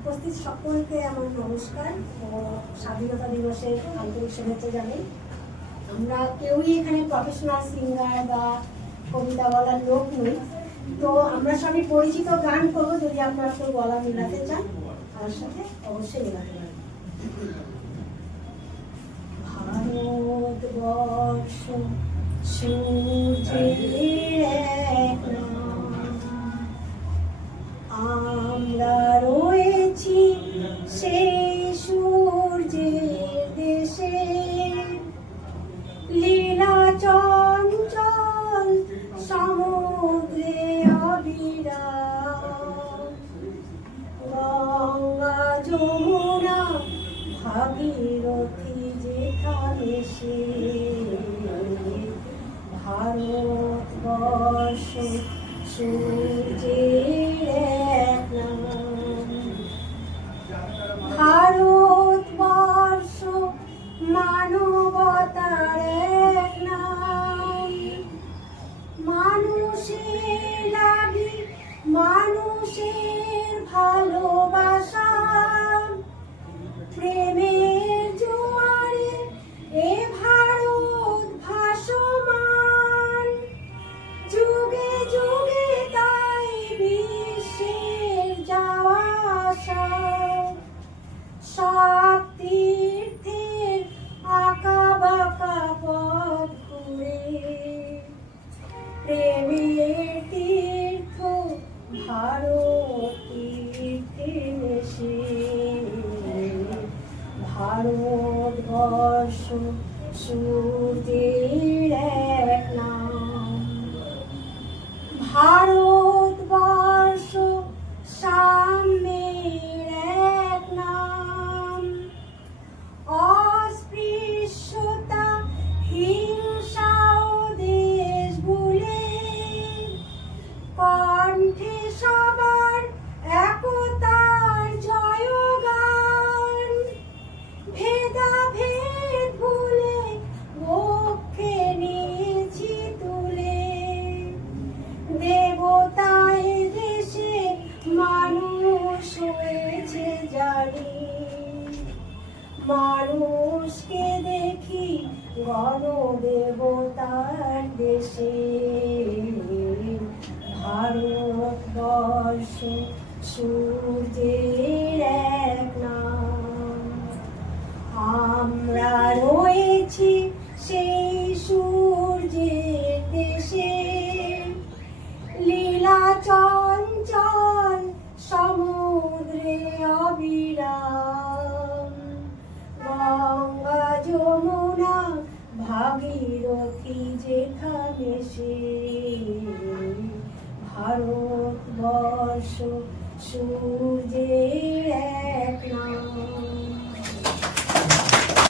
উপস্থিত সকলকে আমার নমস্কার ও স্বাধীনতা দিবসের আন্তরিক শুভেচ্ছা জানাই। আমরা কেউই এখানে প্রফেশনাল সিঙ্গার বা কবিতা বলার লোক নই, তো আমরা সবই পরিচিত গান করবো। যদি আপনারা কেউ গলা মিলাতে চান আমার সাথে অবশ্যই মিলাতে পারেন। ভারতবর্ষ সূর্যের এক নাম, আমরা রয়েছি সেই সূর্যের দেশে। লীলা চঞ্চল সমুদ্রে অবিরাম, গঙ্গা যমুনা ভাগীরথী যেখানে সে। ভারতবর্ষ সূর্যের এক নাম, ভারতবর্ষ মানবতার এক নাম। মানুষের লাগি মানুষের ভালোবাসা, প্রেমের জোয়ারে এ ভারত ভাসমান। যুগে যুগে তাই বিশ্বের যাওয়া আসা, সব তীর্থের আঁকা বাঁকা পথ ঘুরে। প্রেমের তীর্থ ভারত তীর্থে মিশে। ভারতবর্ষ সূর্যের এক নাম, ভারতবর্ষ সাম্যের এক নাম। অস্পৃশ্যতা হিংসা ও দেশ ভুলে, কণ্ঠে সবার একতার জয়গান। ভেদাভেদ ভুলে বক্ষে নিয়েছি তুলে, দেবতায় দেশে মানুষ হয়েছে জানি। মানুষকে দেখি গণদেবতার দেশে। ভারতবর্ষ সূর্যের এক নাম, আমরা রয়েছি সেই সূর্যের দেশে। লীলা চঞ্চল সমুদ্রে অবিরাম, গঙ্গা যমুনা ভাগীরথী যেখানে সে। ভারতবর্ষ সূর্যের এক নাম।